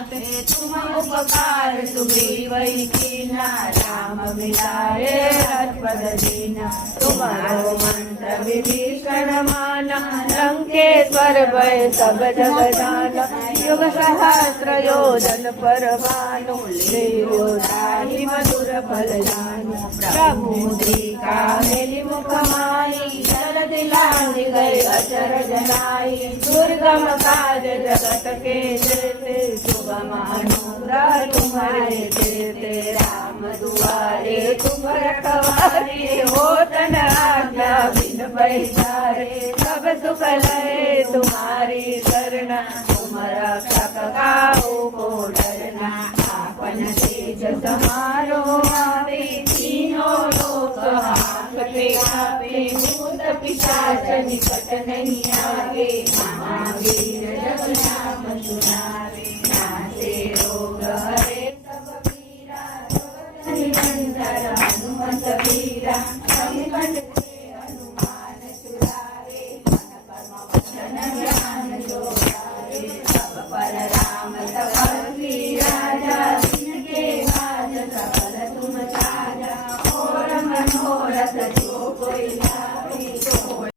तुम उपकार सुग्रीव कीना, राम मिलाए रघुपत दीना। तुम्हारो मंत्र विभीषण माना, लंकेश्वर भय सब जग जाना। युग सहस्र योजन पर भानु, लियो ताहि मधुर फल जानु। प्रभु मुद्रिका मेलि मुख माहि, शरद लांघि गए अचरज नाहि। दुर्गम काज जगत के जेते, सुगम अनुग्रह तुम्हारे तेते। राम दुआरे तुम रखवारे, होत न आज्ञा बिन पैसारे। सब सुख लहे तुम्हारी शरणा, तुम रक्षक काहू को डरना। आपन तेज समारो आवे, तीनों लोक हांकते कांपे। भूत पिशाच निकट नहीं आवे, महावीर जग